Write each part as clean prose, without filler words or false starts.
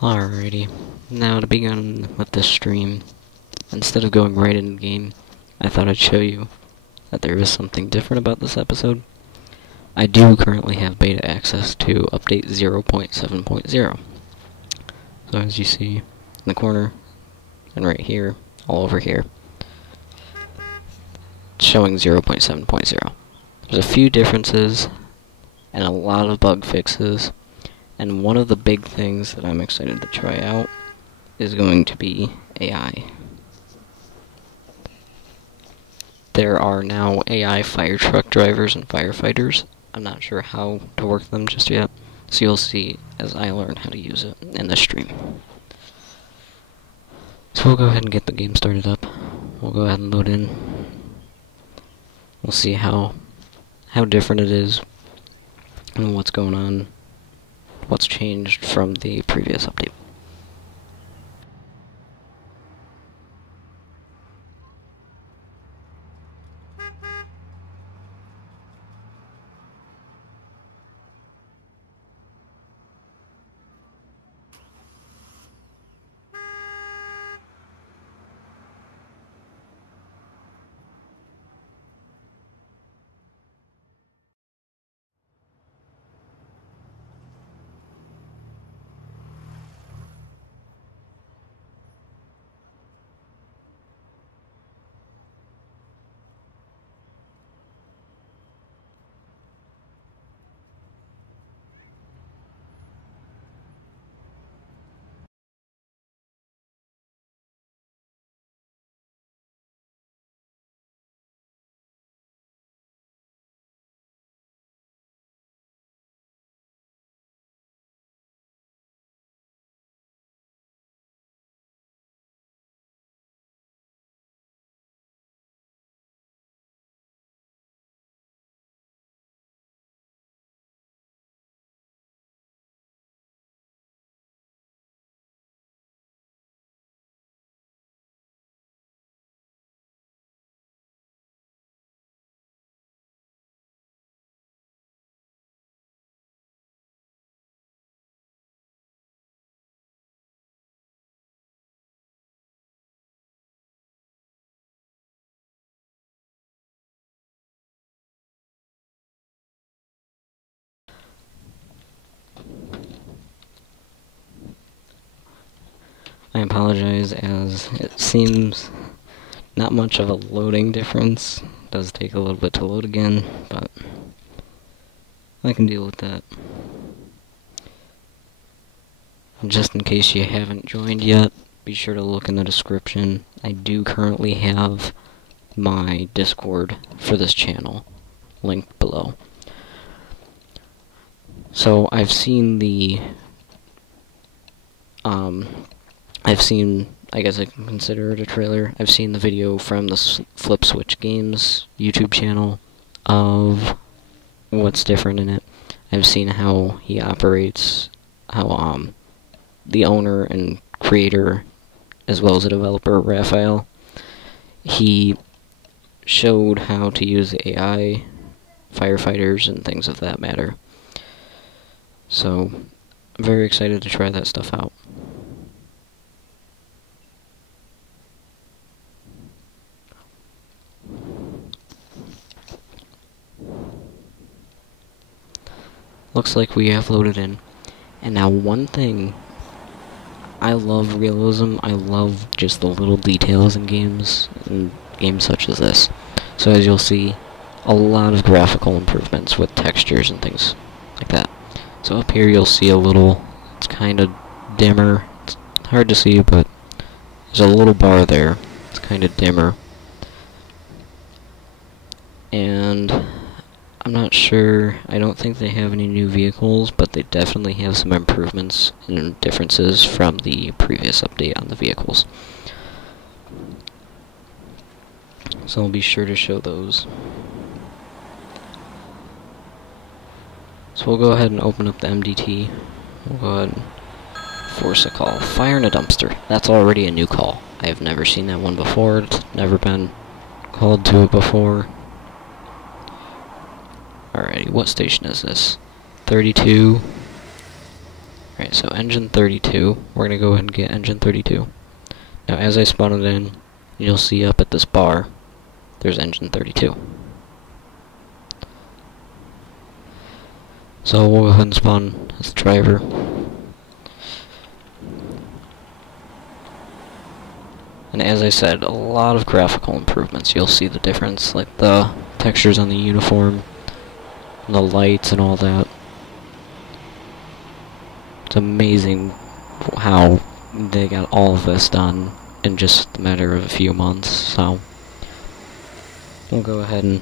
Alrighty, now to begin with this stream, instead of going right into the game, I thought I'd show you that there is something different about this episode. I do currently have beta access to update 0.7.0. So as you see in the corner, and right here, all over here, it's showing 0.7.0. There's a few differences, and a lot of bug fixes. And one of the big things that I'm excited to try out is going to be AI. There are now AI fire truck drivers and firefighters. I'm not sure how to work them just yet, so you'll see as I learn how to use it in the stream. So we'll go ahead and get the game started up. We'll go ahead and load in. We'll see how different it is and what's going on. What's changed from the previous update. I apologize, as it seems not much of a loading difference. It does take a little bit to load again, but I can deal with that. And just in case you haven't joined yet, be sure to look in the description. I do currently have my Discord for this channel linked below. So I've seen I guess I can consider it a trailer. I've seen the video from the Flip Switch Games YouTube channel of what's different in it. I've seen how he operates, how the owner and creator, as well as the developer, Raphael, he showed how to use the AI, firefighters, and things of that matter. So, I'm very excited to try that stuff out. Looks like we have loaded in. And now one thing, I love realism, I love just the little details in games such as this. So as you'll see, a lot of graphical improvements with textures and things like that. So up here you'll see a little, it's kind of dimmer, it's hard to see, but there's a little bar there, it's kind of dimmer. And I'm not sure, I don't think they have any new vehicles, but they definitely have some improvements and differences from the previous update on the vehicles. So I'll be sure to show those. So we'll go ahead and open up the MDT. We'll go ahead and force a call. Fire in a dumpster. That's already a new call. I have never seen that one before. It's never been called to it before. Alrighty, what station is this? 32. Alright, so engine 32. We're gonna go ahead and get engine 32. Now, as I spawn it in, you'll see up at this bar, there's engine 32. So we'll go ahead and spawn as the driver. And as I said, a lot of graphical improvements. You'll see the difference, like the textures on the uniform, and the lights and all that. It's amazing how they got all of this done in just a matter of a few months, so we'll go ahead and...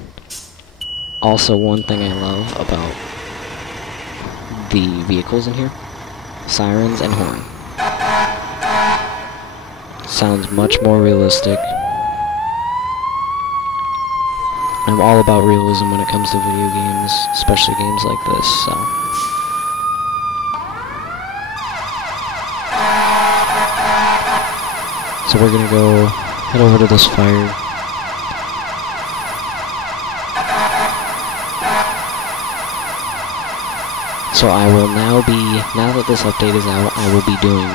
Also, one thing I love about the vehicles in here, sirens and horn. Sounds much more realistic. I'm all about realism when it comes to video games, especially games like this, so... So we're gonna go head over to this fire. So I will now that this update is out, I will be doing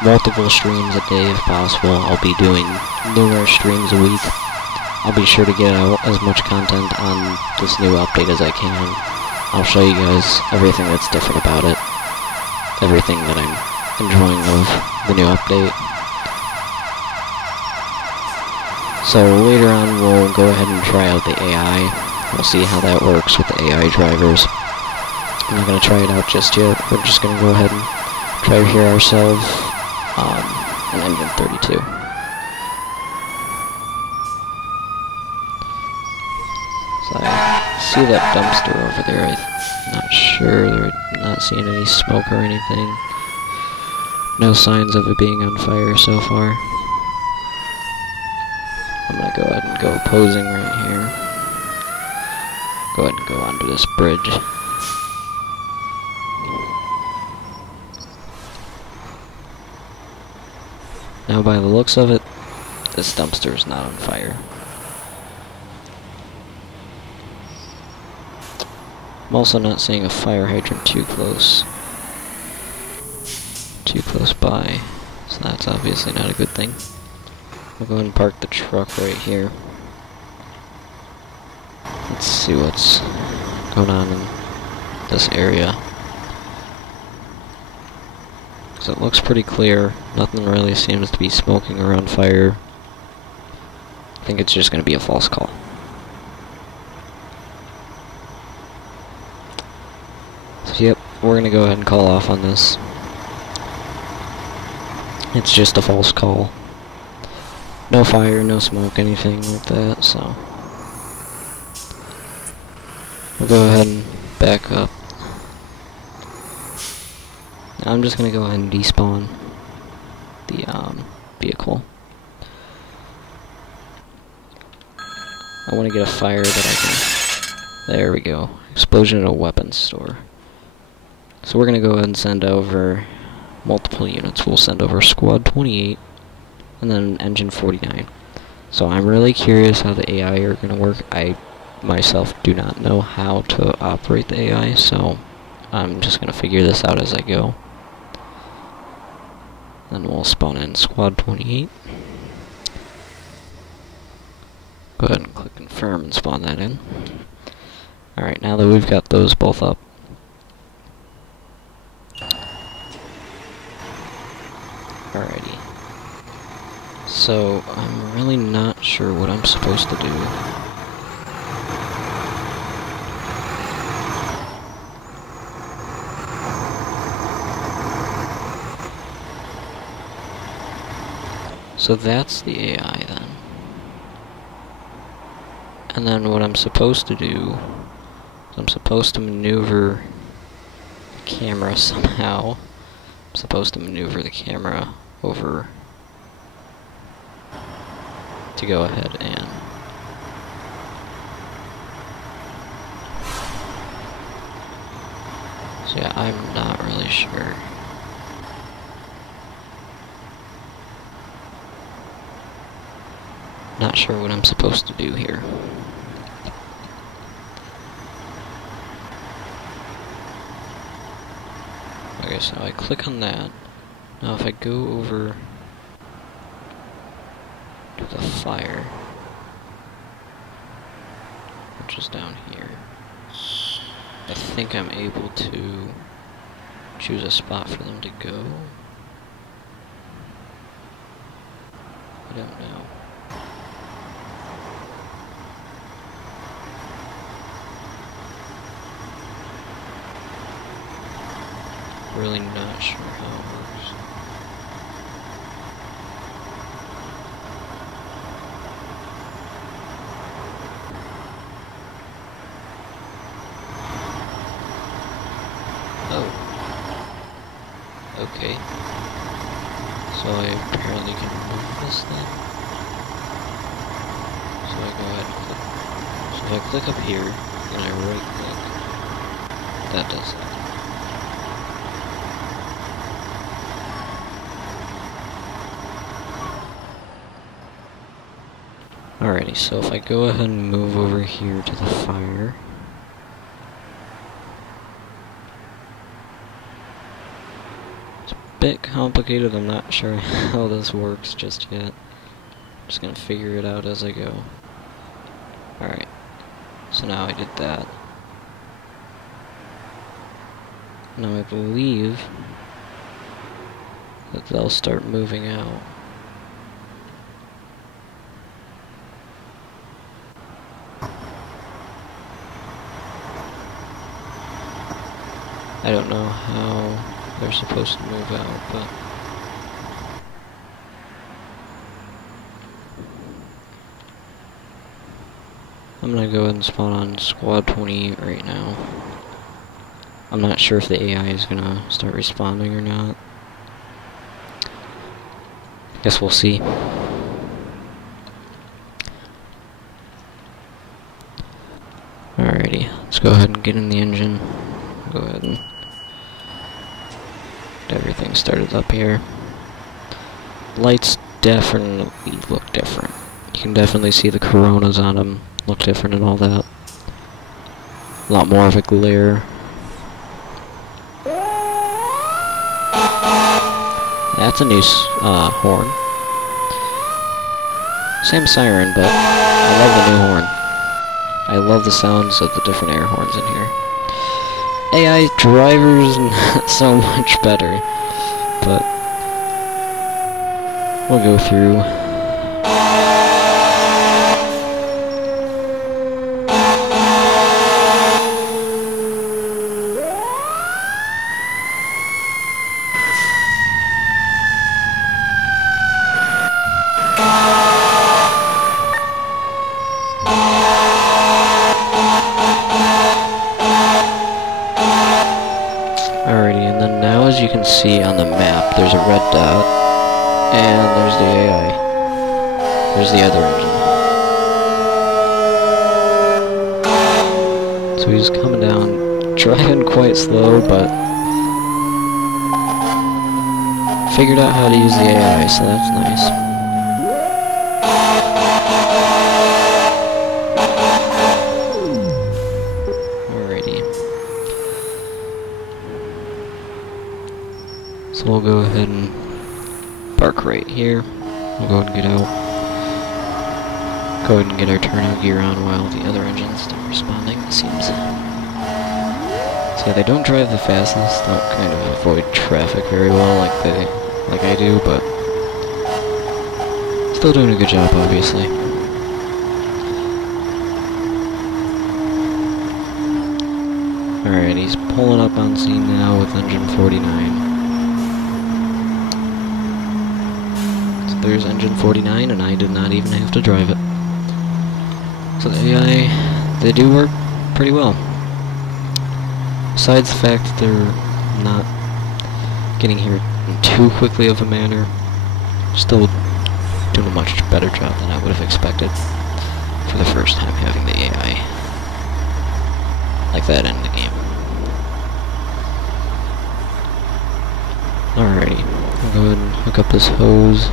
multiple streams a day if possible. I'll be doing numerous streams a week. I'll be sure to get out as much content on this new update as I can. I'll show you guys everything that's different about it. Everything that I'm enjoying of the new update. So later on we'll go ahead and try out the AI. We'll see how that works with the AI drivers. I'm not going to try it out just yet. We're just going to go ahead and try to hear ourselves an engine 32. So I see that dumpster over there. I'm not sure. I'm not seeing any smoke or anything. No signs of it being on fire so far. I'm going to go ahead and go posing right here. Go ahead and go onto this bridge. Now, by the looks of it, this dumpster is not on fire. I'm also not seeing a fire hydrant too close by, so that's obviously not a good thing. We'll go ahead and park the truck right here. Let's see what's going on in this area. So it looks pretty clear. Nothing really seems to be smoking around fire. I think it's just going to be a false call. So yep, we're going to go ahead and call off on this. It's just a false call. No fire, no smoke, anything like that, so... We'll go ahead and back up. I'm just going to go ahead and despawn the vehicle. I want to get a fire that I can... There we go. Explosion at a weapons store. So we're going to go ahead and send over multiple units. We'll send over Squad 28 and then Engine 49. So I'm really curious how the AI are going to work. I myself do not know how to operate the AI, so I'm just going to figure this out as I go. Then we'll spawn in Squad 28. Go ahead and click confirm and spawn that in. Alright, now that we've got those both up, alrighty. So, I'm really not sure what I'm supposed to do. So that's the AI then. And then what I'm supposed to do is I'm supposed to maneuver the camera somehow. I'm supposed to maneuver the camera over to go ahead and so yeah, I'm not really sure. Not sure what I'm supposed to do here. Okay, Okay, so I click on that. Now if I go over to the fire, which is down here, I think I'm able to choose a spot for them to go. I don't know. Really not sure how it works. Oh. Okay. So I apparently can move this then. So I go ahead and click. So if I click up here, and I right click, that does it. Alrighty, so if I go ahead and move over here to the fire, it's a bit complicated. I'm not sure how this works just yet. I'm just gonna figure it out as I go. Alright, so now I did that. Now I believe that they'll start moving out. I don't know how they're supposed to move out, but I'm gonna go ahead and spawn on squad 28 right now. I'm not sure if the AI is gonna start responding or not. Guess we'll see. Alrighty, let's go ahead and get in the engine. Go ahead and get everything started up here. Lights definitely look different. You can definitely see the coronas on them look different and all that. A lot more of a glare. That's a new horn. Same siren, but I love the new horn. I love the sounds of the different air horns in here. AI drivers not so much better, but we'll go through. Alrighty, and then now as you can see on the map, there's a red dot, and there's the AI. There's the other engine. So he's coming down, driving quite slow, but figured out how to use the AI, so that's nice. So we'll go ahead and park right here. We'll go ahead and get out. Go ahead and get our turnout gear on while the other engines start responding, it seems. So yeah, they don't drive the fastest, don't kind of avoid traffic very well like I do, but still doing a good job, obviously. Alright, he's pulling up on scene now with engine 49. There's engine 49, and I did not even have to drive it. So the AI, they do work pretty well. Besides the fact that they're not getting here in too quickly of a manner, still doing a much better job than I would have expected for the first time having the AI like that in the game. Alrighty, I'll go ahead and hook up this hose.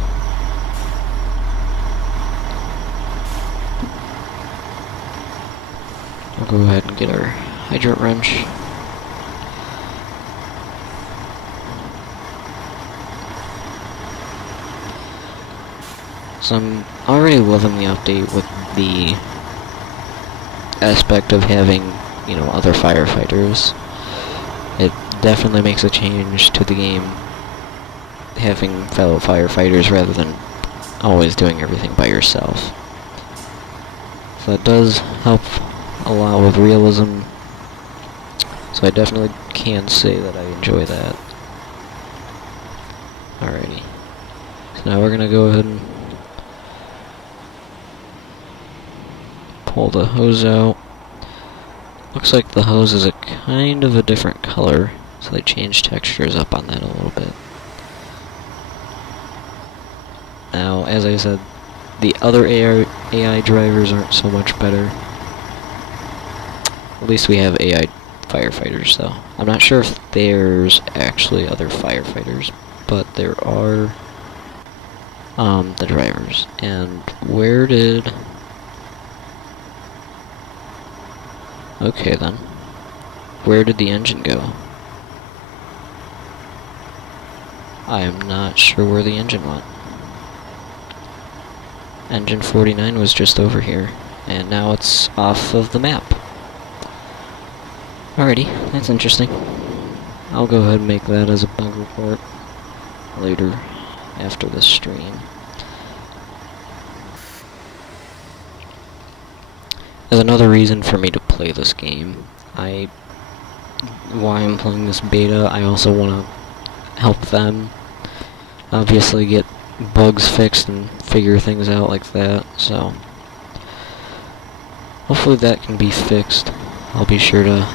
I'll go ahead and get our hydrant wrench. So I'm already loving the update with the aspect of having, you know, other firefighters. It definitely makes a change to the game, having fellow firefighters rather than always doing everything by yourself. So that does help a lot with realism, so I definitely can say that I enjoy that. Alrighty, so now we're gonna go ahead and pull the hose out. Looks like the hose is a kind of a different color, so they changed textures up on that a little bit. Now, as I said, the other AI drivers aren't so much better. At least we have AI firefighters, though. I'm not sure if there's actually other firefighters, but there are the drivers. And where did... Okay, then. Where did the engine go? I am not sure where the engine went. Engine 49 was just over here, and now it's off of the map. Alrighty, that's interesting. I'll go ahead and make that as a bug report later after this stream. As another reason for me to play this game, why I'm playing this beta, I also want to help them obviously get bugs fixed and figure things out like that, so hopefully that can be fixed. I'll be sure to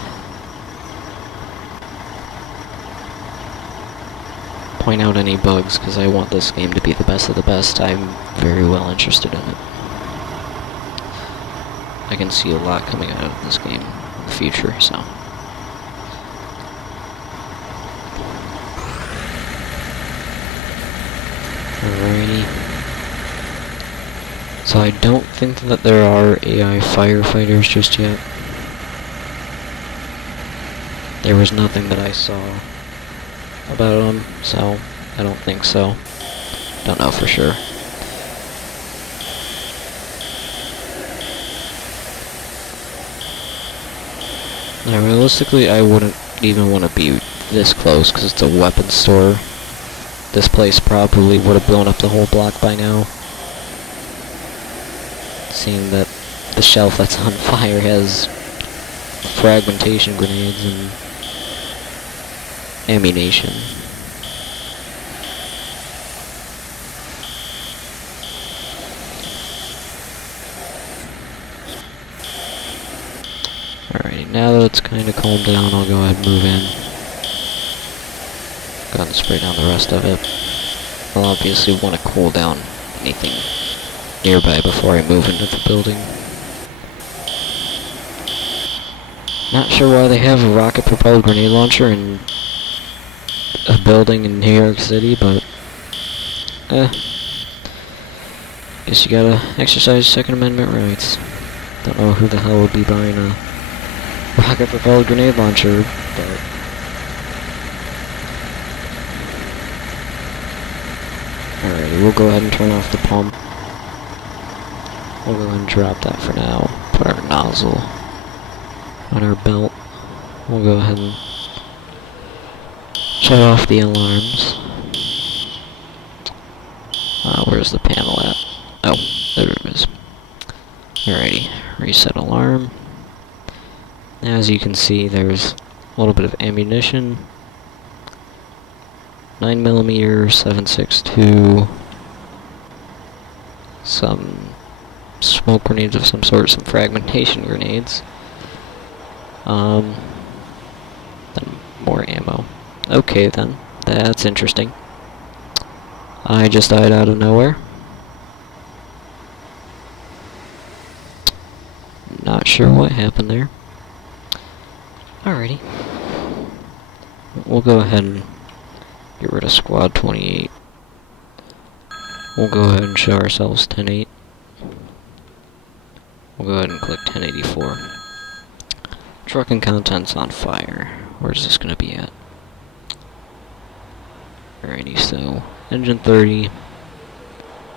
point out any bugs, because I want this game to be the best of the best. I'm very well interested in it. I can see a lot coming out of this game in the future, so. Alrighty. So I don't think that there are AI firefighters just yet. There was nothing that I saw about them, so I don't think so. Don't know for sure. Now, realistically, I wouldn't even want to be this close, because it's a weapons store. This place probably would have blown up the whole block by now. Seeing that the shelf that's on fire has fragmentation grenades and ammunition. Alrighty, now that it's kind of calmed down, I'll go ahead and move in. Go ahead and spray down the rest of it. I'll obviously want to cool down anything nearby before I move into the building. Not sure why they have a rocket-propelled grenade launcher in a building in New York City, but guess you gotta exercise Second Amendment rights. Don't know who the hell would be buying a rocket-propelled grenade launcher, but alrighty, we'll go ahead and turn off the pump. We'll go ahead and drop that for now. Put our nozzle on our belt. We'll go ahead and shut off the alarms. Where's the panel at? Oh, there it is. Alrighty, reset alarm. As you can see, there's a little bit of ammunition. 9mm, 7.62, some smoke grenades of some sort, some fragmentation grenades. Then more ammo. Okay then, that's interesting. I just died out of nowhere. Not sure what happened there. Alrighty. We'll go ahead and get rid of Squad 28. We'll go ahead and show ourselves 10.8. We'll go ahead and click 1084. Truck and contents on fire. Where's this gonna be at? Alrighty, so engine 30.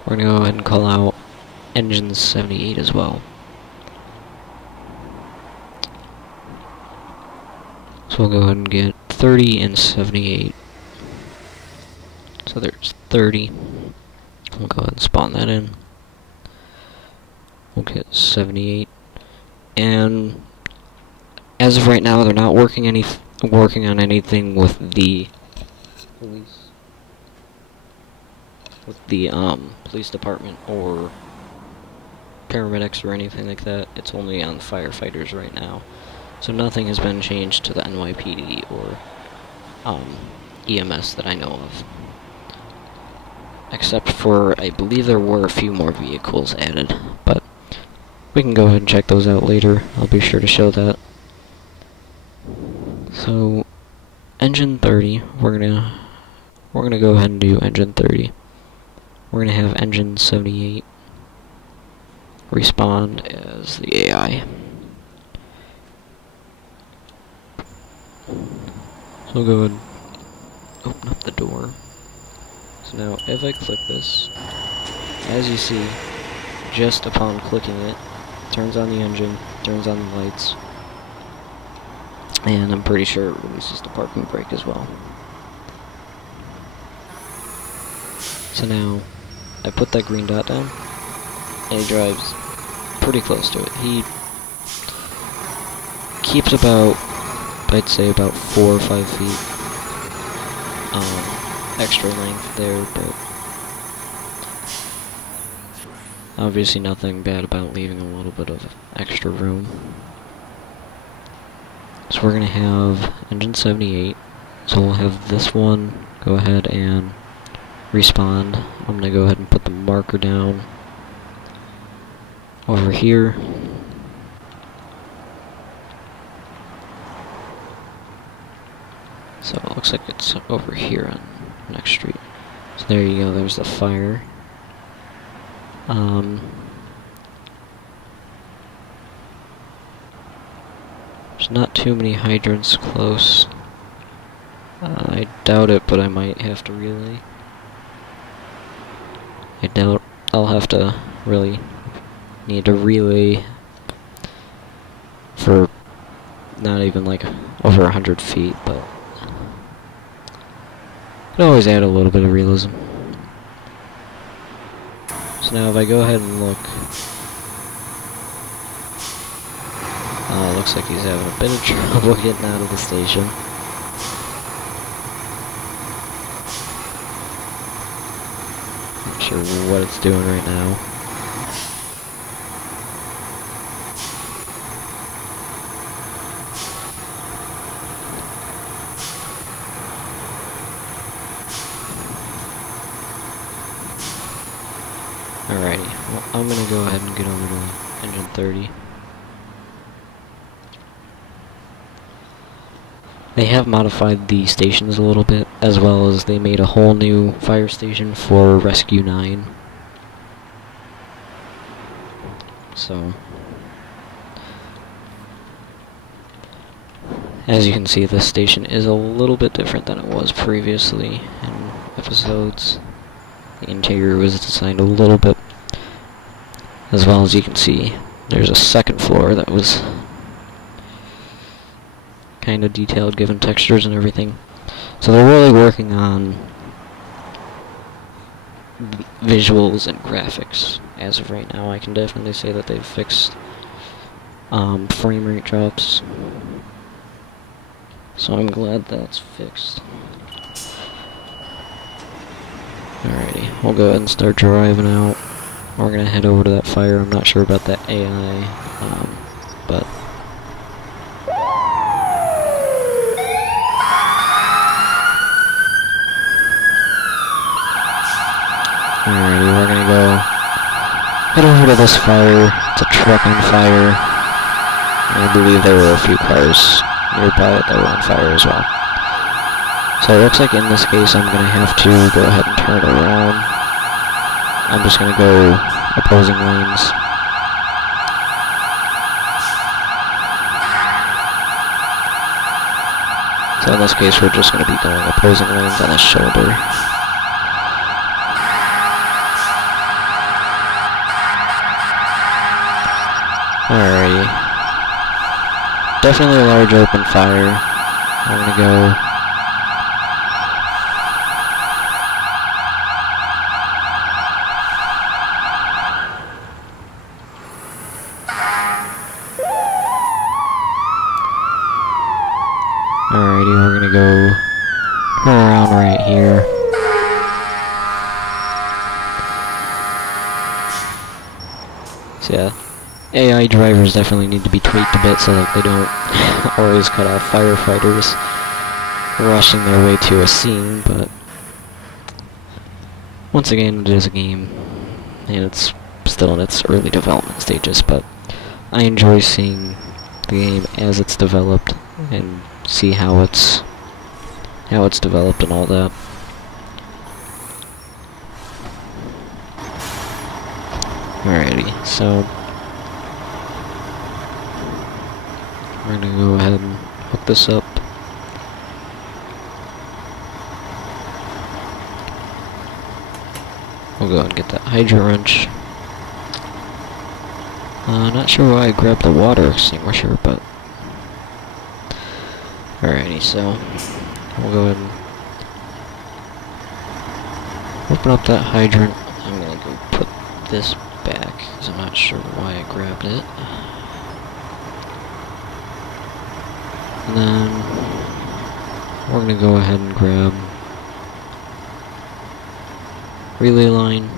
we're going to go ahead and call out engine 78 as well. So we'll go ahead and get 30 and 78. So there's 30. We'll go ahead and spawn that in. We'll get 78. And as of right now, they're not working on anything with the police department or paramedics or anything like that. It's only on the firefighters right now. So nothing has been changed to the NYPD or EMS that I know of. Except for, I believe there were a few more vehicles added, but we can go ahead and check those out later. I'll be sure to show that. So, engine 30, we're gonna go ahead and do engine 30. We're gonna have engine 78 respond as the AI. So we'll go ahead and open up the door. So now, if I click this, as you see, just upon clicking it, turns on the engine, turns on the lights, and I'm pretty sure it releases the parking brake as well. So now, I put that green dot down, and he drives pretty close to it. He keeps about, I'd say about 4 or 5 feet extra length there, but obviously nothing bad about leaving a little bit of extra room. So we're going to have engine 78, so we'll have this one go ahead and respond. I'm going to go ahead and put the marker down over here. So it looks like it's over here on next street. So there you go, there's the fire. There's not too many hydrants close. I doubt it, but I might have to relay. I doubt I'll have to really need to relay for not even like over 100 feet, but could always add a little bit of realism. So now if I go ahead and look, looks like he's having a bit of trouble getting out of the station. Not sure what it's doing right now. Alrighty, well, I'm gonna go ahead and get over to engine 30. They have modified the stations a little bit, as well as they made a whole new fire station for Rescue 9. So, as you can see, this station is a little bit different than it was previously in episodes. The interior was designed a little bit, as well as you can see, there's a second floor that was kind of detailed, given textures and everything. So they're really working on visuals and graphics as of right now. I can definitely say that they've fixed frame rate drops, so I'm glad that's fixed. Alrighty, we'll go ahead and start driving out. We're gonna head over to that fire. I'm not sure about that AI, but alrighty, we're gonna go head over to this fire. It's a truck on fire. I believe there were a few cars nearby that were on fire as well. So it looks like in this case I'm going to have to go ahead and turn around. I'm just going to go opposing lanes. So in this case we're just going to be going opposing lanes on the shoulder. Alrighty. Definitely a large open fire. I'm gonna go. Alrighty, we're gonna go around right here. So yeah, AI drivers definitely need to be tweaked a bit so that they don't always cut off firefighters rushing their way to a scene, but once again, it is a game, and it's still in its early development stages, but I enjoy seeing the game as it's developed and see how it's developed and all that. Alrighty, so we're gonna go ahead and hook this up. We'll go ahead and get that hydro wrench. Not sure why I grabbed the water extinguisher, but alrighty, so we'll go ahead and open up that hydrant. I'm gonna go put this back, because I'm not sure why I grabbed it. And then we're gonna go ahead and grab relay line.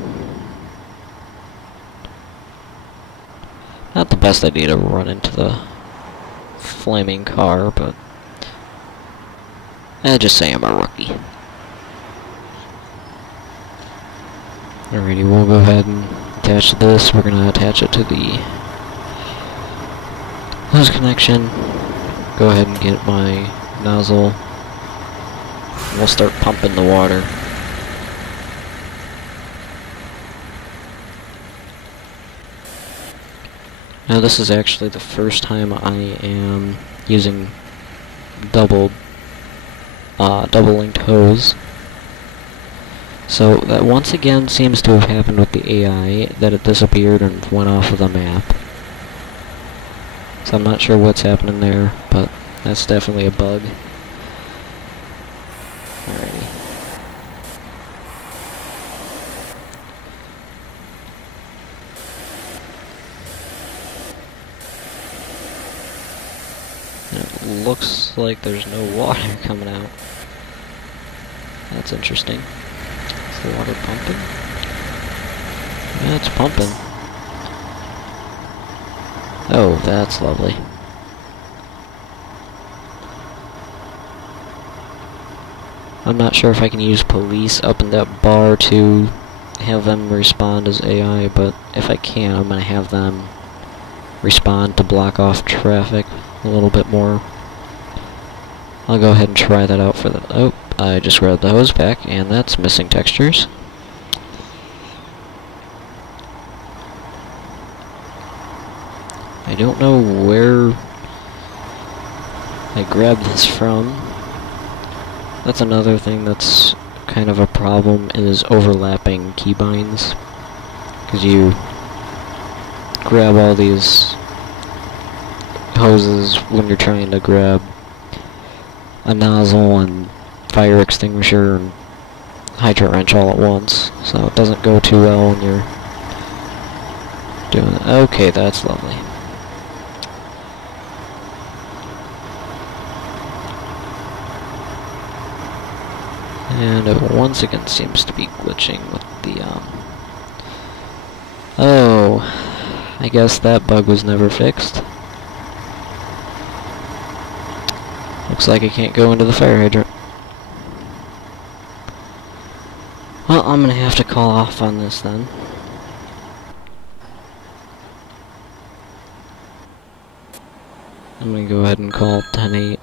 Not the best idea to run into the flaming car, but I'll just say I'm a rookie. Alrighty, we'll go ahead and attach this. We're gonna attach it to the hose connection. Go ahead and get my nozzle. We'll start pumping the water. Now this is actually the first time I am using double linked hose. So that once again seems to have happened with the AI, that it disappeared and went off of the map. So I'm not sure what's happening there, but that's definitely a bug. Alrighty. It looks like there's no water coming out. That's interesting. Is the water pumping? Yeah, it's pumping. Oh, that's lovely. I'm not sure if I can use police up in that bar to have them respond as AI, but if I can, I'm going to have them respond to block off traffic a little bit more. I'll go ahead and try that out for the... Oh, I just grabbed the hose pack, and that's missing textures. I don't know where I grabbed this from. That's another thing that's kind of a problem, is overlapping keybinds. Because you grab all these hoses when you're trying to grab a nozzle and fire extinguisher and hydrant wrench all at once. So it doesn't go too well when you're doing it. Okay, that's lovely. And it once again seems to be glitching with the, Oh, I guess that bug was never fixed. Looks like I can't go into the fire hydrant. Well, I'm gonna have to call off on this then. I'm gonna go ahead and call 10-8.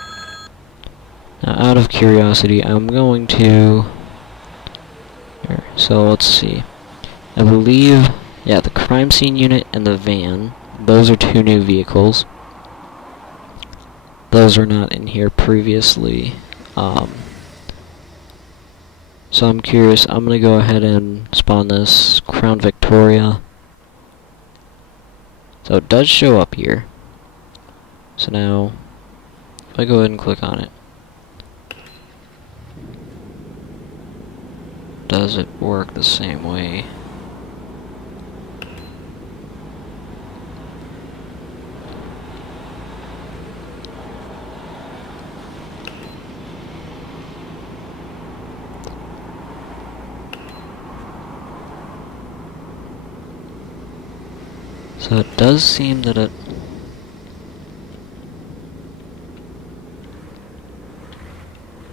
Now, out of curiosity, I'm going to... Here, so let's see. I believe, yeah, the crime scene unit and the van, those are two new vehicles. Those were not in here previously. So I'm curious, I'm going to go ahead and spawn this Crown Victoria. So it does show up here. So now, if I go ahead and click on it, does it work the same way? So it does seem that it...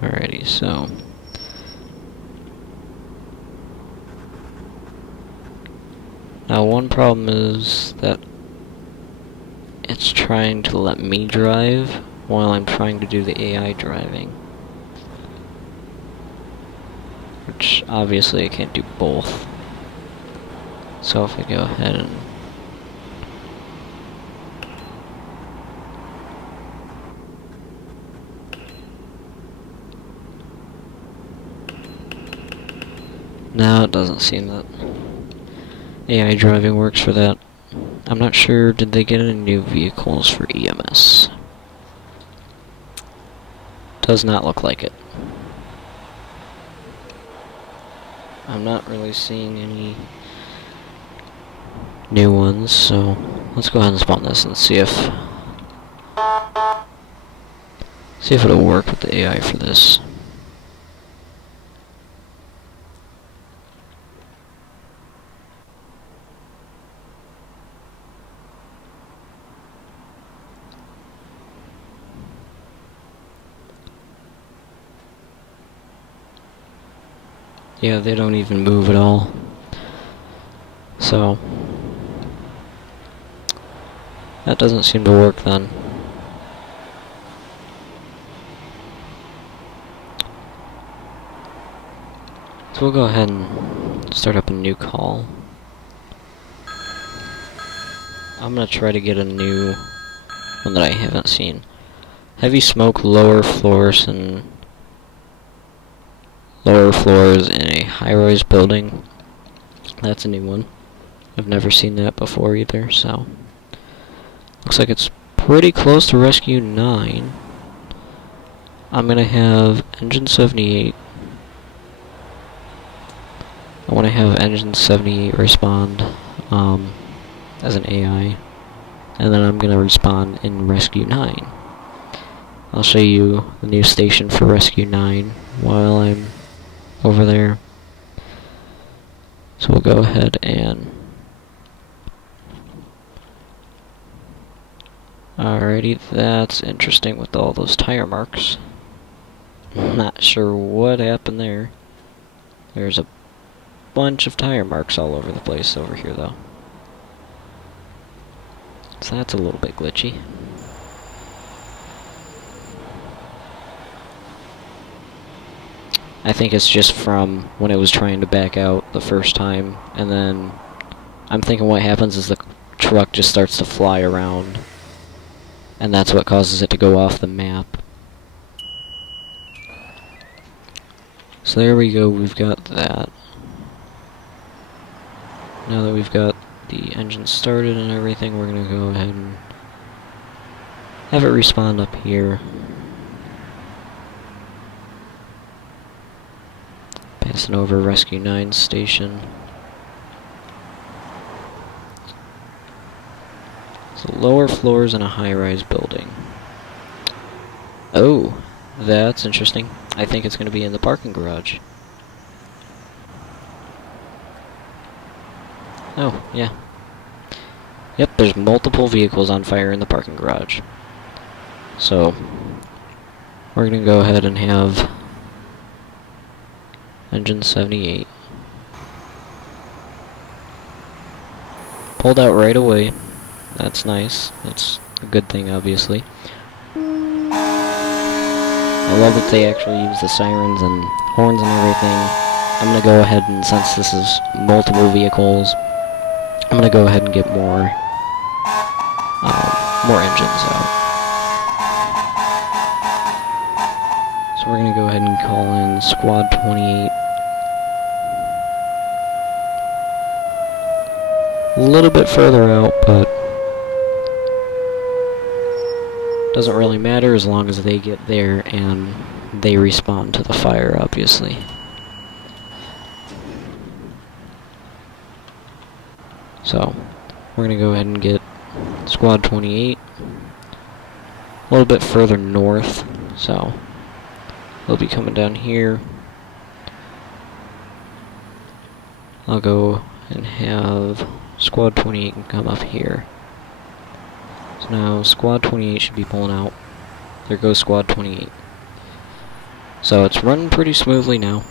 Alrighty, so... Now one problem is that it's trying to let me drive while I'm trying to do the AI driving. Which obviously I can't do both. So if I go ahead and no, it doesn't seem that AI driving works for that. I'm not sure, did they get any new vehicles for EMS? Does not look like it. I'm not really seeing any new ones, so let's go ahead and spawn this and see if it'll work with the AI for this. Yeah, they don't even move at all. So that doesn't seem to work then. So we'll go ahead and start up a new call. I'm gonna try to get a new one that I haven't seen. Heavy smoke, lower floors in a high-rise building. That's a new one. I've never seen that before either, so looks like it's pretty close to Rescue 9. I'm gonna have Engine 78. I want to have Engine 78 respond as an AI, and then I'm gonna respond in Rescue 9. I'll show you the new station for Rescue 9 while I'm over there. So we'll go ahead and... Alrighty, that's interesting with all those tire marks. Not sure what happened there. There's a bunch of tire marks all over the place over here though. So that's a little bit glitchy. I think it's just from when it was trying to back out the first time, and then I'm thinking what happens is the truck just starts to fly around, and that's what causes it to go off the map. So there we go, we've got that. Now that we've got the engine started and everything, we're gonna go ahead and have it respawn up here. Passing over Rescue 9 station. So lower floors in a high-rise building. Oh, that's interesting. I think it's going to be in the parking garage. Oh, yeah. Yep, there's multiple vehicles on fire in the parking garage. So, we're going to go ahead and have Engine 78 pulled out right away. That's nice. That's a good thing, obviously. I love that they actually use the sirens and horns and everything. I'm gonna go ahead and, since this is multiple vehicles, I'm gonna go ahead and get more engines out. So we're gonna go ahead and call in Squad 28. A little bit further out, but Doesn't really matter as long as they get there and they respond to the fire, obviously. So, we're going to go ahead and get Squad 28 a little bit further north, so they'll be coming down here. I'll go and have Squad 28 come up here. So now Squad 28 should be pulling out. There goes Squad 28. So it's running pretty smoothly now.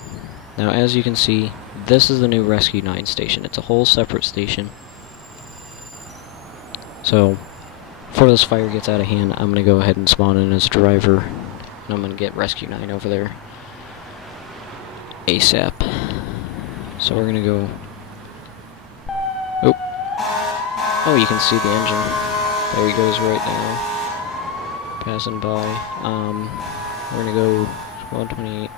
Now as you can see, this is the new Rescue 9 station. It's a whole separate station. So before this fire gets out of hand, I'm going to go ahead and spawn in as a driver. And I'm going to get Rescue 9 over there ASAP. So we're going to go... Oh, you can see the engine. There he goes right now. Passing by. We're going to go Squad 28.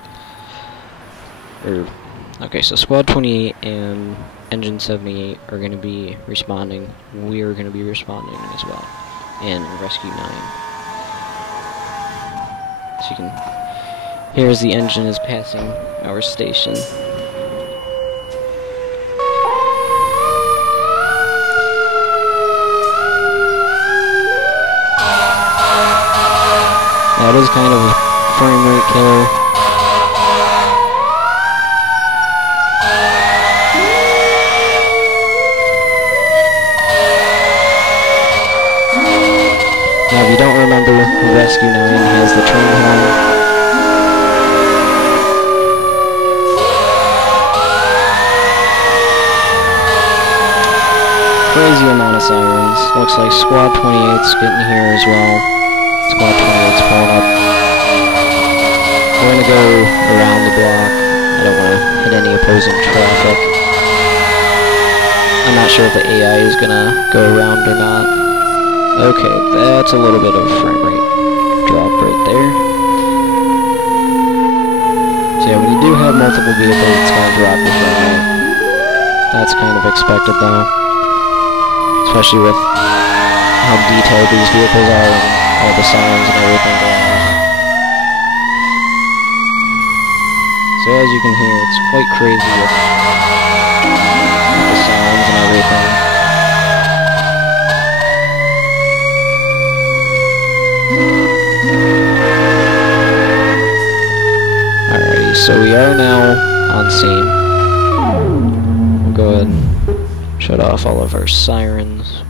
Okay, so Squad 28 and Engine 78 are going to be responding. We are going to be responding as well. And Rescue 9. So you can... Here's the engine is passing our station. That is kind of a frame rate killer. Now, if you don't remember, Rescue 9 has the train horn. Crazy amount of sirens. Looks like Squad 28's getting here as well. Squad 28's pulling up. We're gonna go around the block. I don't want to hit any opposing traffic. I'm not sure if the AI is gonna go around or not. Okay, that's a little bit of a frame rate drop right there. So yeah, when you do have multiple vehicles, it's gonna drop your frame rate. That's kind of expected though. Especially with how detailed these vehicles are and all the sirens and everything going on. So as you can hear, it's quite crazy with the sirens and everything. Alrighty, so we are now on scene. We'll go ahead and shut off all of our sirens.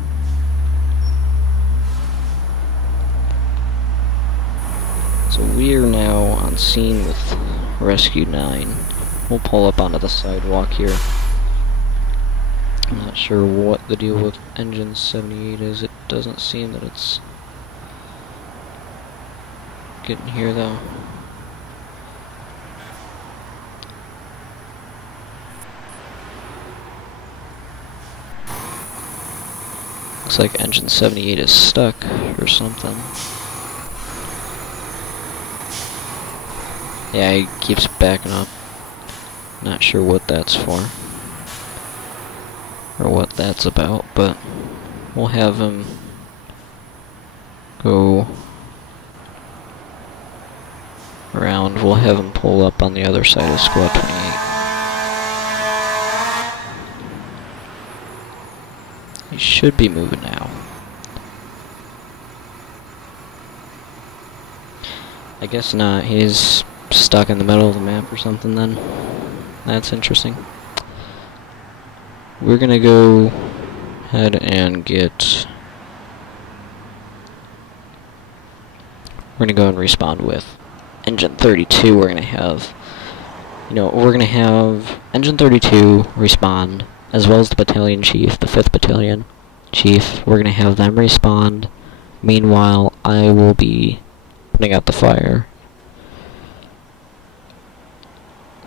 So we are now on scene with Rescue 9. We'll pull up onto the sidewalk here. I'm not sure what the deal with Engine 78 is. It doesn't seem that it's getting here though. Looks like Engine 78 is stuck or something. Yeah, he keeps backing up. Not sure what that's for. Or what that's about, but we'll have him go around. We'll have him pull up on the other side of Squad 28. He should be moving now. I guess not. He's stuck in the middle of the map or something then. That's interesting. We're gonna go ahead and get... We're gonna go and respond with Engine 32. We're gonna have... we're gonna have Engine 32 respond, as well as the battalion chief, the 5th battalion chief. We're gonna have them respond. Meanwhile, I will be putting out the fire.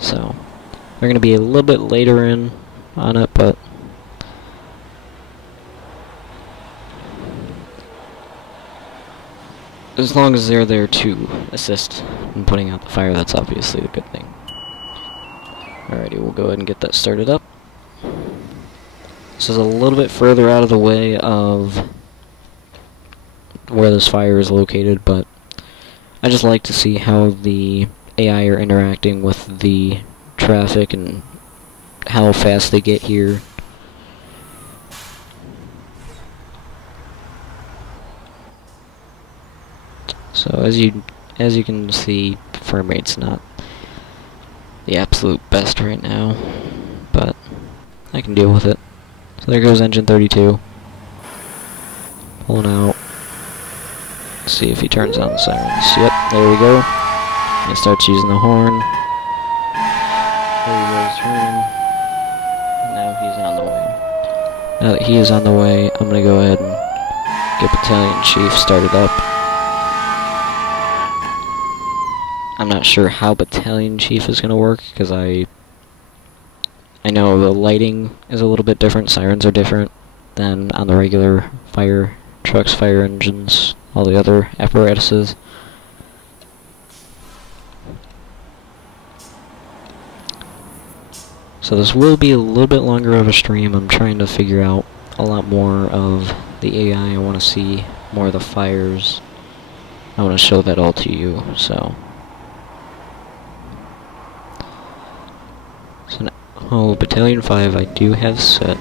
So, we're going to be a little bit later in on it, but as long as they're there to assist in putting out the fire, that's obviously a good thing. Alrighty, we'll go ahead and get that started up. This is a little bit further out of the way of where this fire is located, but I just like to see how the AI are interacting with the traffic and how fast they get here. So as you can see, frame rate's not the absolute best right now, but I can deal with it. So there goes engine 32. Pulling out. Let's see if he turns on the sirens. Yep, there we go. He starts using the horn. There he goes turning. Now he's on the way. Now that he is on the way, I'm gonna go ahead and get Battalion Chief started up. I'm not sure how Battalion Chief is gonna work, because I know the lighting is a little bit different, sirens are different than on the regular fire trucks, fire engines, all the other apparatuses. So this will be a little bit longer of a stream. I'm trying to figure out a lot more of the AI. I want to see more of the fires. I want to show that all to you, so... Oh, Battalion 5 I do have set.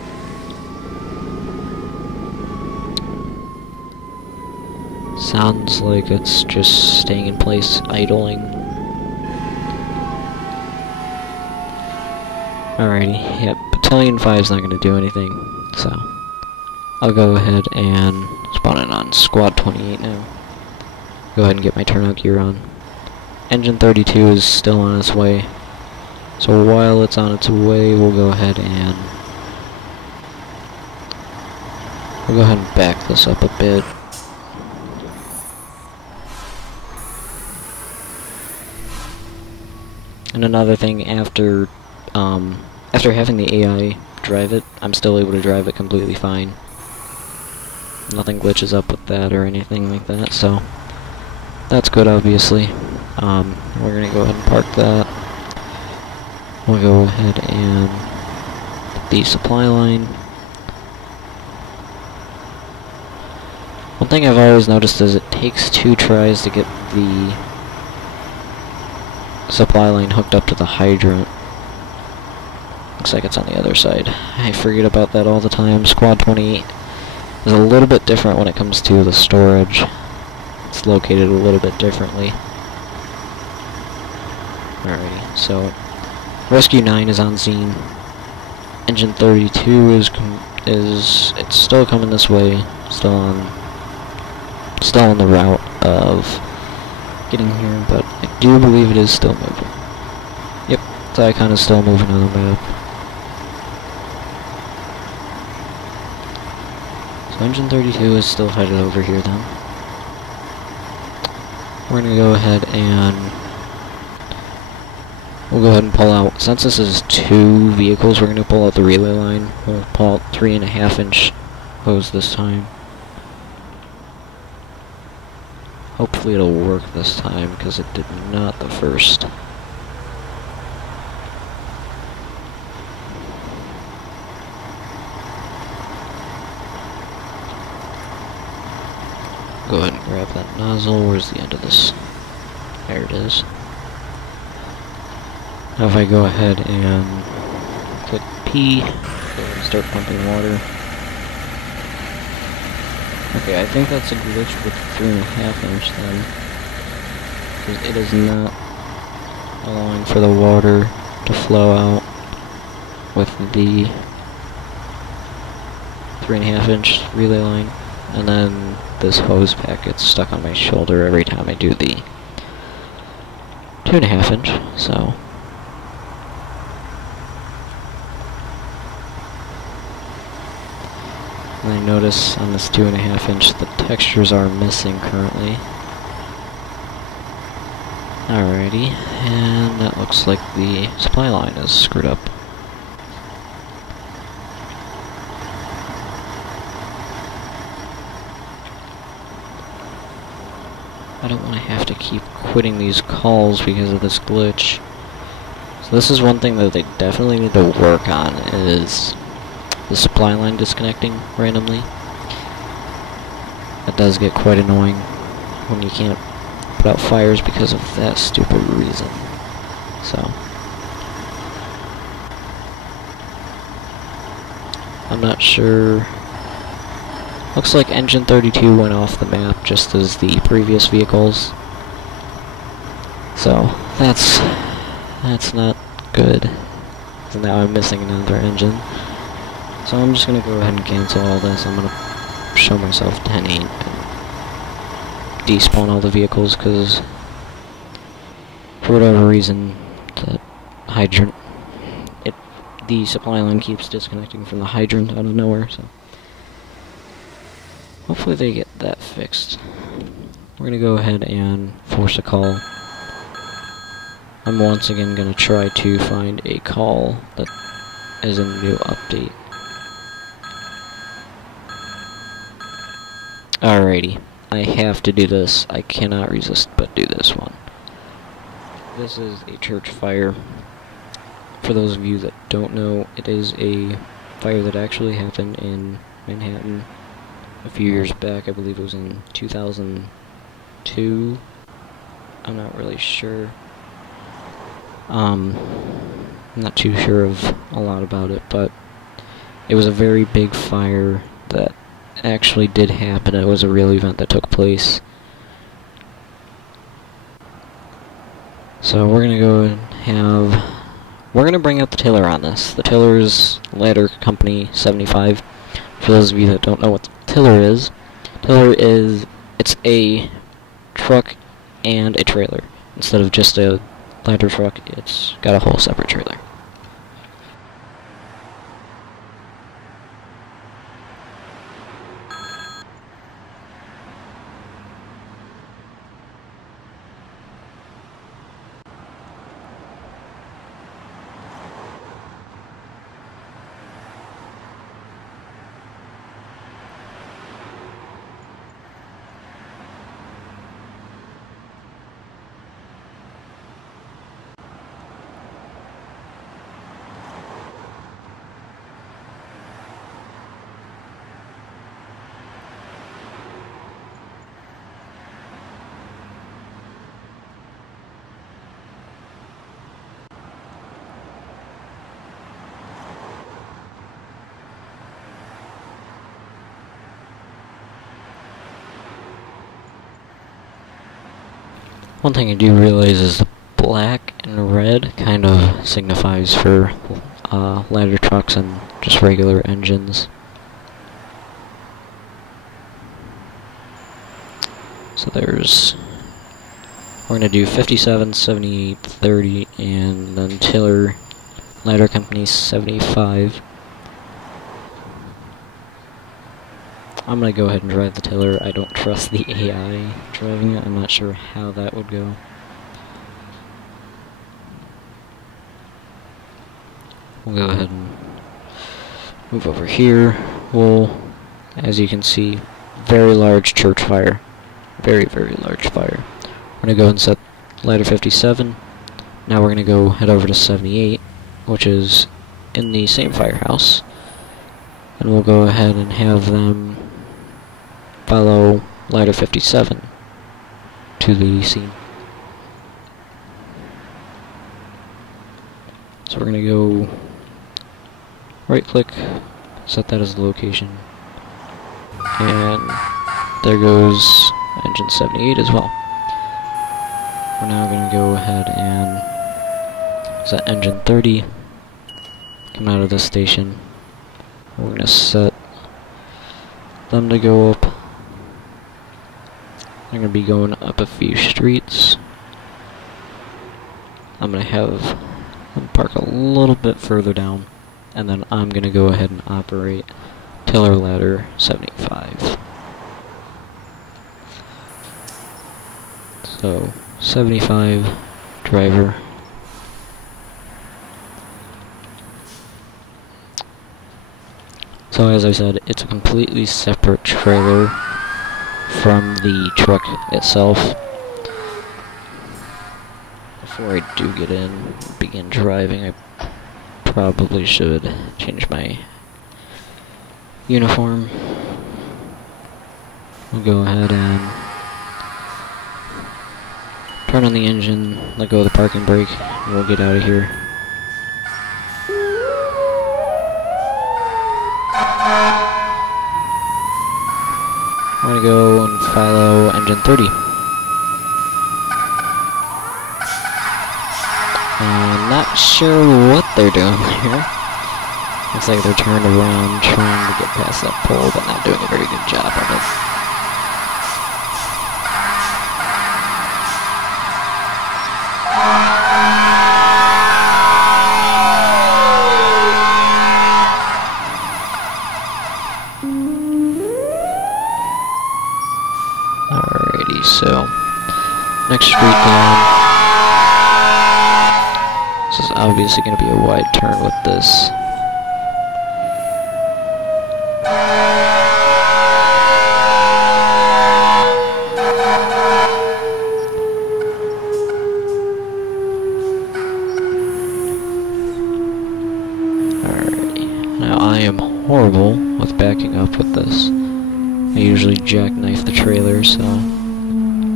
Sounds like it's just staying in place, idling. Alrighty, yep, Battalion 5's not going to do anything, so I'll go ahead and spawn in on Squad 28 now. Go ahead and get my turnout gear on. Engine 32 is still on its way. So while it's on its way, we'll go ahead and back this up a bit. And another thing, after having the AI drive it, I'm still able to drive it completely fine. Nothing glitches up with that or anything like that, so that's good, obviously. We're gonna go ahead and park that. We'll go ahead and put the supply line. One thing I've always noticed is it takes 2 tries to get the supply line hooked up to the hydrant. Looks like it's on the other side. I forget about that all the time. Squad 28 is a little bit different when it comes to the storage. It's located a little bit differently. Alrighty, so Rescue 9 is on scene. Engine 32 is it's still coming this way. Still on the route of getting here, but I do believe it is still moving. Yep, the icon is still moving on the map. So engine 32 is still headed over here then. We're gonna go ahead and we'll go ahead and pull out, since this is 2 vehicles, we're going to pull out the relay line. We'll pull out 3.5-inch hose this time. Hopefully it'll work this time, because it did not the first. Go ahead and grab that nozzle. Where's the end of this? There it is. Now if I go ahead and click P, and start pumping water. Okay, I think that's a glitch with 3.5-inch then, because it is not allowing for the water to flow out with the 3.5-inch relay line, and then this hose pack gets stuck on my shoulder every time I do the 2.5-inch, so... And I notice on this 2.5-inch the textures are missing currently. Alrighty, and that looks like the supply line is screwed up. I don't want to have to keep quitting these calls because of this glitch. So this is one thing that they definitely need to work on, is the supply line disconnecting randomly. That does get quite annoying when you can't put out fires because of that stupid reason. So I'm not sure. Looks like engine 32 went off the map just as the previous vehicles. So that's not good. So now I'm missing another engine. So I'm just gonna go ahead and cancel all this. I'm gonna show myself 10-8 and despawn all the vehicles because for whatever reason the hydrant, the supply line keeps disconnecting from the hydrant out of nowhere. So hopefully they get that fixed. We're gonna go ahead and force a call. I'm once again gonna try to find a call that is in the new update. Alrighty, I have to do this. I cannot resist but do this one. This is a church fire. For those of you that don't know, it is a fire that actually happened in Manhattan a few years back. I believe it was in 2002. I'm not really sure. I'm not too sure of a lot about it, but it was a very big fire that actually did happen. It was a real event that took place. So we're gonna go and we're gonna bring out the tiller on this. The tiller is Ladder Company 75. For those of you that don't know what the tiller is it's a truck and a trailer. Instead of just a ladder truck, it's got a whole separate trailer. One thing I do realize is the black and red kind of signifies for ladder trucks and just regular engines. So we're going to do 57, 78, 30, and then tiller Ladder Company 75. I'm going to go ahead and drive the tiller. I don't trust the AI driving it. I'm not sure how that would go. We'll go ahead and move over here. As you can see, very large church fire. Very, very large fire. We're going to go and set ladder 57. Now we're going to go head over to 78, which is in the same firehouse. And we'll go ahead and have them follow ladder 57 to the scene. So we're going to go right click, set that as the location. And there goes engine 78 as well. We're now going to go ahead and set engine 30, come out of this station. We're going to set them to go up. They're going to be going up a few streets. I'm going to have them park a little bit further down, and then I'm going to go ahead and operate tiller ladder 75. So 75 driver. So as I said, it's a completely separate trailer from the truck itself. Before I do get in and begin driving, I probably should change my uniform. we'll go ahead and turn on the engine, let go of the parking brake, and we'll get out of here. I'm gonna go and follow engine 30. I'm not sure what they're doing here. Looks like they're turned around trying to get past that pole, but not doing a very good job of it. Alrighty, so next street down. This is obviously going to be a wide turn with this. Alrighty, now I am horrible with backing up with this. I usually jackknife the trailer, so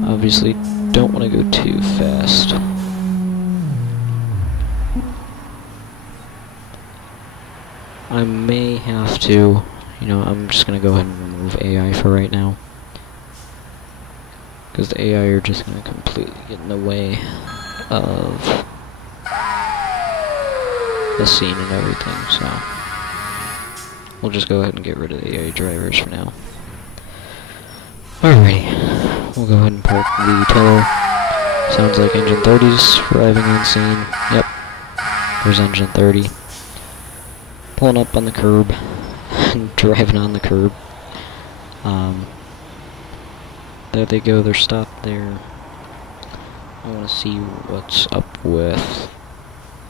obviously don't want to go too fast. I may have to, I'm just going to go ahead and remove AI for right now. Because the AI are just going to completely get in the way of the scene and everything, so we'll just go ahead and get rid of the AI drivers for now. Alrighty, we'll go ahead and park the tiller. Sounds like engine 30's arriving on scene. Yep, there's engine 30. Pulling up on the curb and driving on the curb. There they go, they're stopped there. I want to see what's up with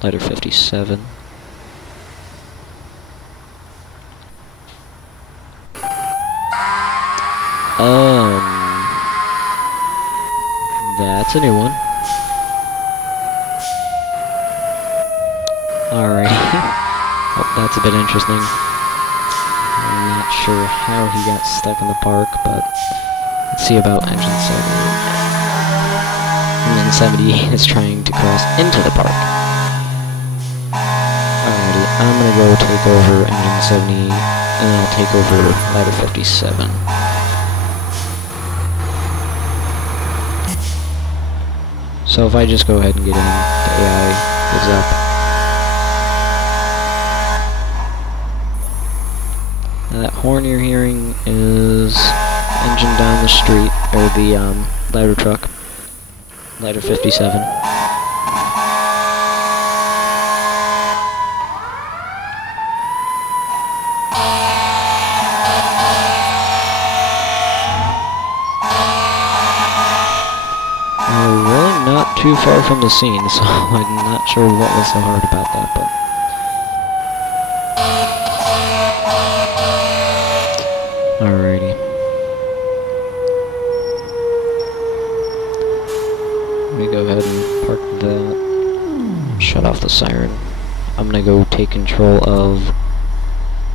letter 57. That's a new one. Alrighty. Oh, that's a bit interesting. I'm not sure how he got stuck in the park, but let's see about engine 70. And then 78 is trying to cross into the park. Alrighty, I'm gonna go take over engine 70, and then I'll take over ladder 57. So if I just go ahead and get in, the AI is up. Now that horn you're hearing is engine down the street, or the ladder truck, ladder 57. Not too far from the scene, so I'm not sure what was so hard about that, but alrighty. Let me go ahead and park that, shut off the siren. I'm gonna go take control of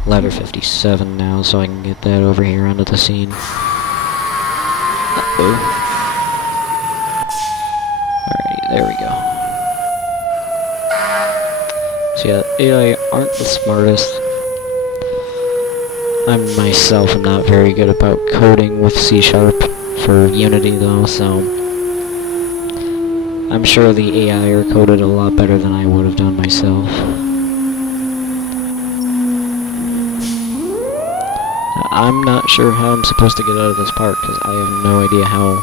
ladder 57 now, so I can get that over here onto the scene. Uh-oh. There we go. So yeah, AI aren't the smartest. I myself am not very good about coding with C# for Unity though, so I'm sure the AI are coded a lot better than I would have done myself. I'm not sure how I'm supposed to get out of this park, because I have no idea how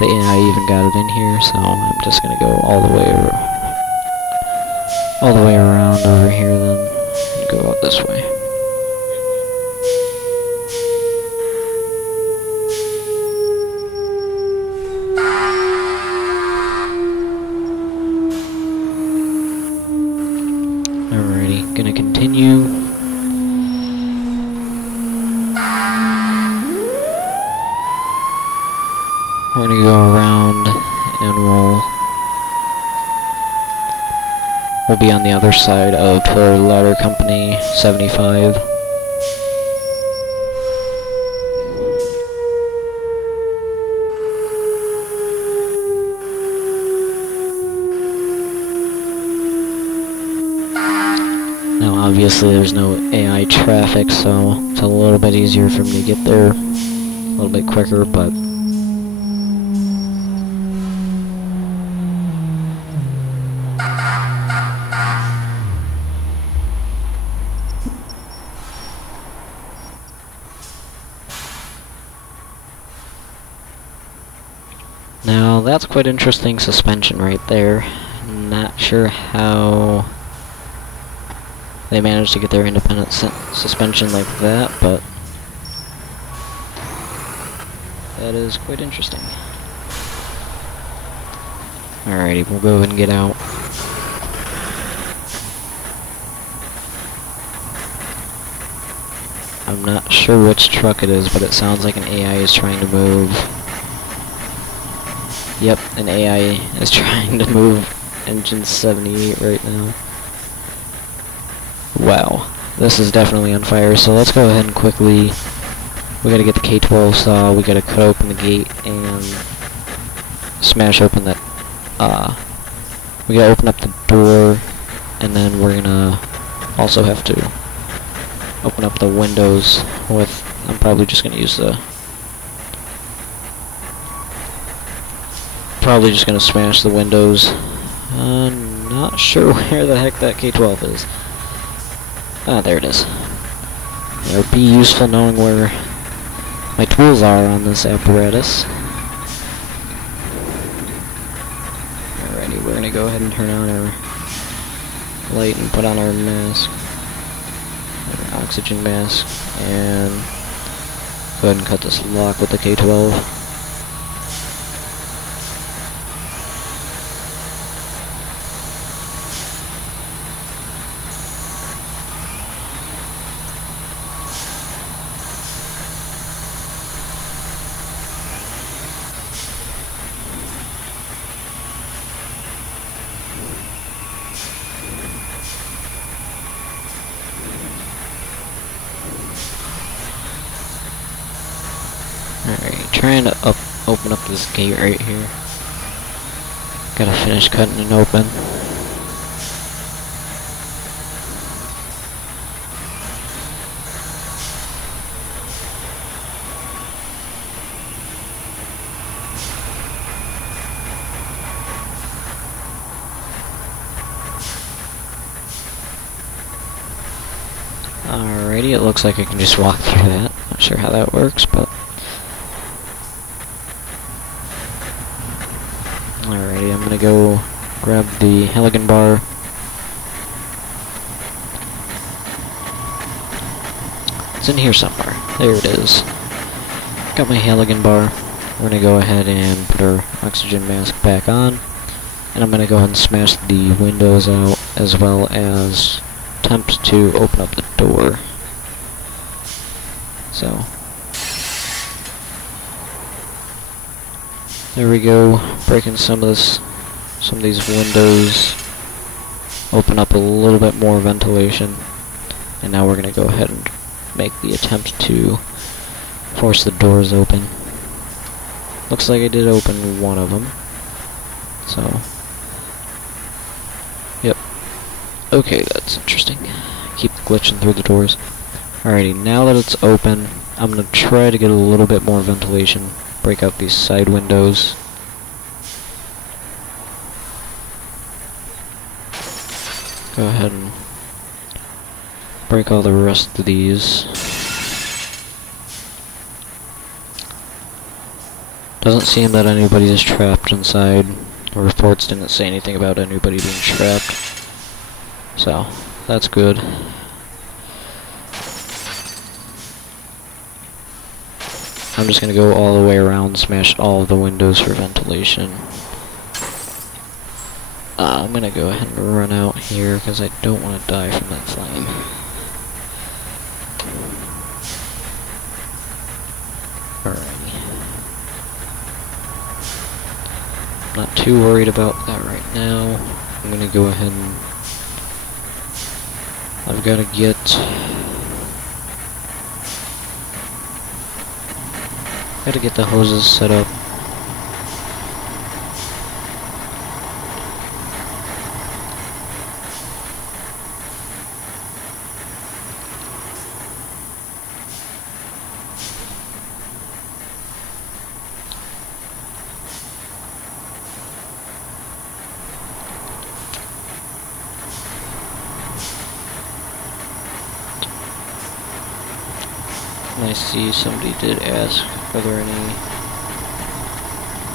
the AI even got it in here, so I'm just gonna go all the way around over here then, and go out this way. Alrighty, gonna continue. We're gonna go around and we'll be on the other side of Trailer Ladder Company 75. Obviously there's no AI traffic, so it's a little bit easier for me to get there a little bit quicker, but now that's quite interesting suspension right there. Not sure how they managed to get their independent suspension like that, but that is quite interesting. Alrighty, we'll go ahead and get out. I'm not sure which truck it is, but it sounds like an AI is trying to move. Yep, an AI is trying to move engine 78 right now. Wow, this is definitely on fire, so let's go ahead and quickly, we gotta get the K-12 saw, we gotta cut open the gate and smash open that, we gotta open up the door, and then we're gonna also have to open up the windows with, I'm probably just gonna use the, probably just gonna smash the windows. Not sure where the heck that K-12 is. Ah, there it is. It would be useful knowing where my tools are on this apparatus. Alrighty, we're gonna go ahead and turn on our light and put on our mask, our oxygen mask, and go ahead and cut this lock with the K-12. Alright, trying to open up this gate right here. Gotta finish cutting it open. Alrighty, it looks like I can just walk through that. Not sure how that works, but alrighty, I'm gonna go grab the Halligan bar. It's in here somewhere. There it is. Got my Halligan bar. We're gonna go ahead and put our oxygen mask back on. And I'm gonna go ahead and smash the windows out, as well as attempt to open up the door. So there we go, breaking some of these windows, open up a little bit more ventilation, and now we're gonna go ahead and make the attempt to force the doors open. Looks like I did open one of them, so yep. Okay, that's interesting. Keep glitching through the doors. Alrighty, now that it's open, I'm gonna try to get a little bit more ventilation. Break out these side windows. Go ahead and break all the rest of these. Doesn't seem that anybody is trapped inside. The reports didn't say anything about anybody being trapped. So, that's good. I'm just gonna go all the way around, smash all of the windows for ventilation. I'm gonna go ahead and run out here because I don't want to die from that flame. Alrighty. Not too worried about that right now. I'm gonna go ahead and I've gotta get the hoses set up. And I see somebody did ask, are there any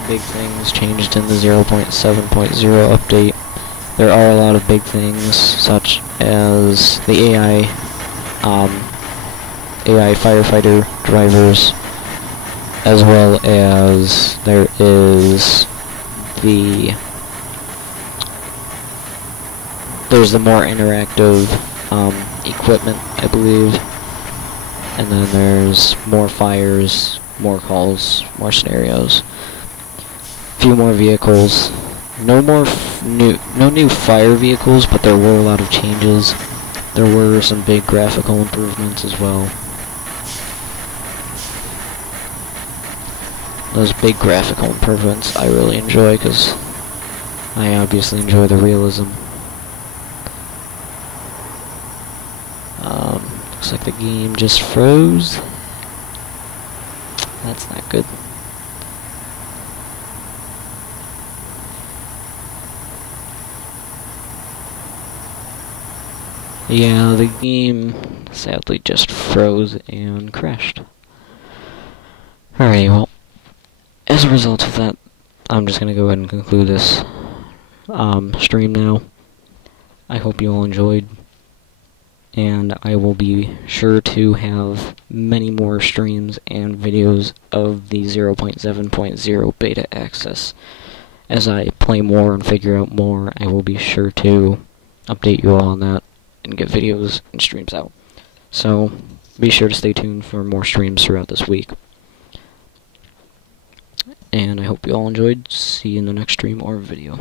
big things changed in the 0.7.0 update? There are a lot of big things, such as the AI firefighter drivers, as well as there is there's the more interactive equipment, I believe, and then there's more fires, more calls, more scenarios, a few more vehicles. No new fire vehicles, but there were a lot of changes. There were some big graphical improvements as well. Those big graphical improvements I really enjoy, because I obviously enjoy the realism. Looks like the game just froze. That's not good. Yeah, the game sadly just froze and crashed. Alright, well, as a result of that, I'm just gonna go ahead and conclude this stream now. I hope you all enjoyed, and I will be sure to have many more streams and videos of the 0.7.0 beta access. As I play more and figure out more, I will be sure to update you all on that and get videos and streams out. So, be sure to stay tuned for more streams throughout this week. And I hope you all enjoyed. See you in the next stream or video.